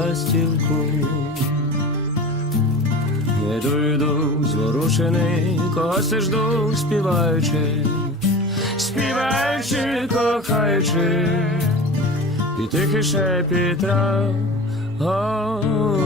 ластівку. Йду, йду, зворушений, когось я жду, співаючи, співаючи, кохаючи, і тихий шепіт трав, голублячий.